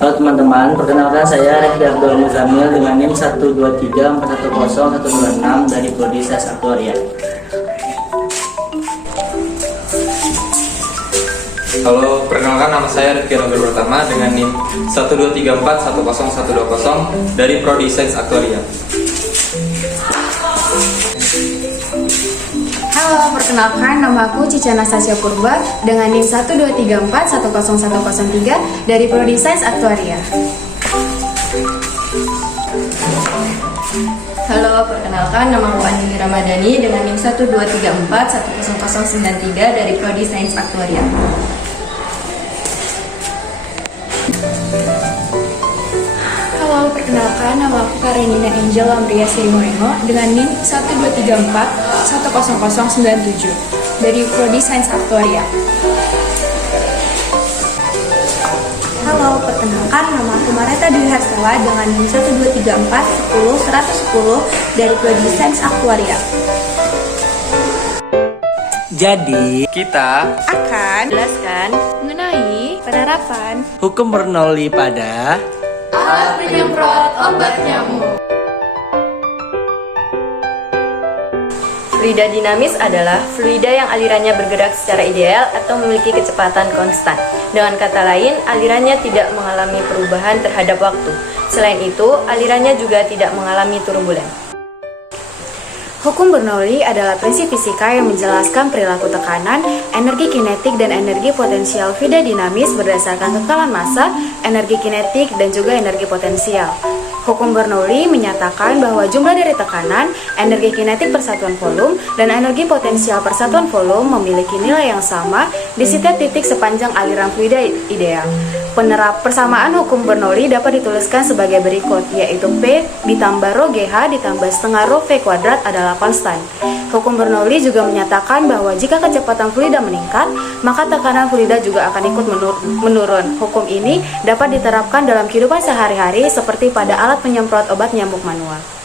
Halo teman-teman, perkenalkan saya Refdi Abdul Muzamil dengan NIM 123410126 dari Prodi Sains Aktuaria. Halo, perkenalkan nama saya Rifki Roger Pertama dengan NIM 123410120 dari Prodi Sains Aktuaria. Halo, perkenalkan nama aku Cica Anastasia Purba dengan NIM 123410103 dari Prodi Sains Aktuaria. Halo, perkenalkan nama aku Andini Ramadhani dengan NIM 123410093 dari Prodi Sains Aktuaria. Halo, perkenalkan nama aku Karenina Angel Lamria Sri Moreno dengan NIM 123410097 dari Prodi Sains Aktuaria. Halo, perkenalkan nama aku Mareta Dwi Harsawa dengan NIM 123410110 dari Prodi Sains Aktuaria. Jadi, kita Akan jelaskan mengenai penerapan hukum Bernoulli pada alat penyemprot obat nyamuk. Fluida dinamis adalah fluida yang alirannya bergerak secara ideal atau memiliki kecepatan konstan. Dengan kata lain, alirannya tidak mengalami perubahan terhadap waktu. Selain itu, alirannya juga tidak mengalami turbulen. Hukum Bernoulli adalah prinsip fisika yang menjelaskan perilaku tekanan, energi kinetik, dan energi potensial fluida dinamis berdasarkan kekalan massa, energi kinetik, dan juga energi potensial. Hukum Bernoulli menyatakan bahwa jumlah dari tekanan, energi kinetik per satuan volume, dan energi potensial per satuan volume memiliki nilai yang sama di setiap titik sepanjang aliran fluida ideal. Persamaan hukum Bernoulli dapat dituliskan sebagai berikut, yaitu P ditambah rho GH ditambah setengah rho V kuadrat adalah konstan. Hukum Bernoulli juga menyatakan bahwa jika kecepatan fluida meningkat, maka tekanan fluida juga akan ikut menurun. Hukum ini dapat diterapkan dalam kehidupan sehari-hari seperti pada alat penyemprot obat nyamuk manual.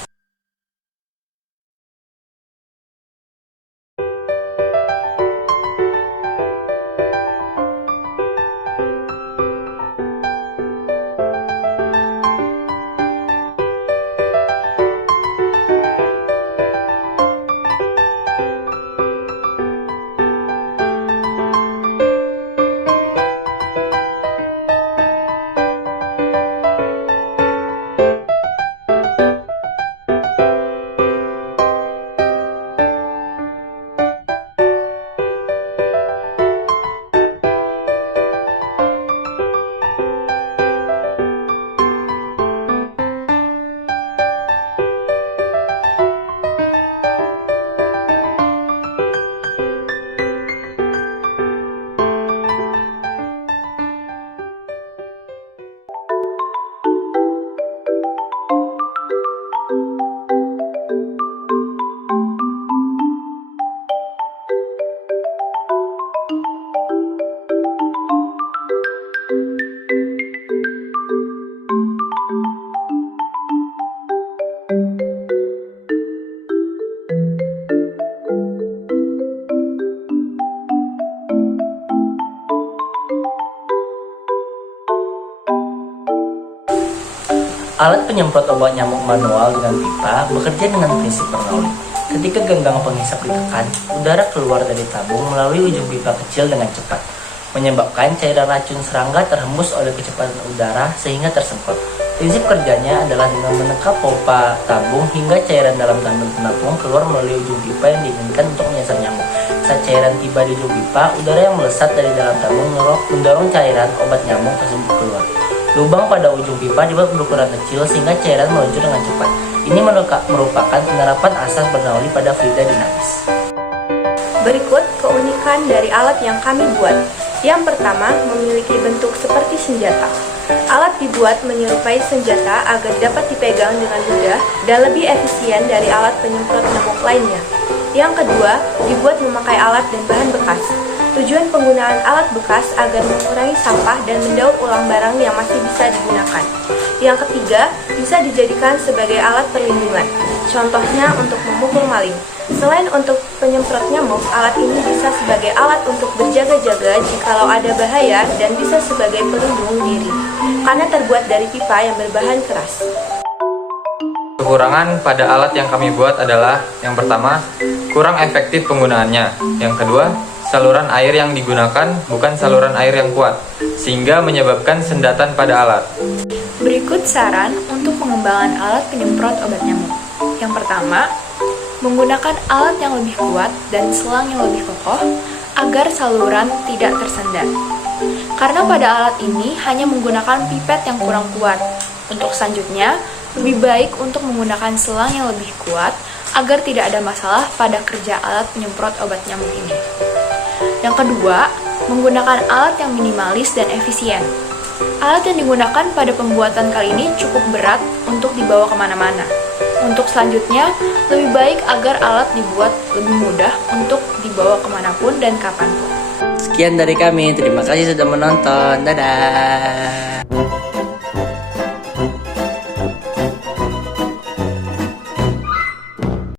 alat penyemprot obat nyamuk manual dengan pipa bekerja dengan prinsip Bernoulli. Ketika genggang penghisap ditekan, udara keluar dari tabung melalui ujung pipa kecil dengan cepat, menyebabkan cairan racun serangga terhembus oleh kecepatan udara sehingga tersemprot. Prinsip kerjanya adalah dengan menekan pompa tabung hingga cairan dalam tabung penampung keluar melalui ujung pipa yang diinginkan untuk menyasar nyamuk. Saat cairan tiba di ujung pipa, udara yang melesat dari dalam tabung mendorong cairan obat nyamuk tersebut keluar. Lubang pada ujung pipa dibuat berukuran kecil sehingga cairan meluncur dengan cepat. Ini merupakan penerapan asas Bernoulli pada fluida dinamis. Berikut keunikan dari alat yang kami buat. Yang pertama, memiliki bentuk seperti senjata. Alat dibuat menyerupai senjata agar dapat dipegang dengan mudah dan lebih efisien dari alat penyemprot nyamuk lainnya. Yang kedua, dibuat memakai alat dan bahan bekas. Tujuan penggunaan alat bekas agar mengurangi sampah dan mendaur ulang barang yang masih bisa digunakan. Yang ketiga, bisa dijadikan sebagai alat perlindungan. Contohnya untuk memukul maling. Selain untuk penyemprot nyamuk, alat ini bisa sebagai alat untuk berjaga-jaga jikalau ada bahaya dan bisa sebagai pelindung diri, karena terbuat dari pipa yang berbahan keras. Kekurangan pada alat yang kami buat adalah yang pertama, kurang efektif penggunaannya. Yang kedua, saluran air yang digunakan bukan saluran air yang kuat, sehingga menyebabkan sendatan pada alat. Berikut saran untuk pengembangan alat penyemprot obat nyamuk. Yang pertama, menggunakan alat yang lebih kuat dan selang yang lebih kokoh agar saluran tidak tersendat. Karena pada alat ini hanya menggunakan pipet yang kurang kuat. Untuk selanjutnya, lebih baik untuk menggunakan selang yang lebih kuat agar tidak ada masalah pada kerja alat penyemprot obat nyamuk ini. Yang kedua, menggunakan alat yang minimalis dan efisien. Alat yang digunakan pada pembuatan kali ini cukup berat untuk dibawa kemana-mana. Untuk selanjutnya, lebih baik agar alat dibuat lebih mudah untuk dibawa kemanapun dan kapanpun. Sekian dari kami, terima kasih sudah menonton. Dadah.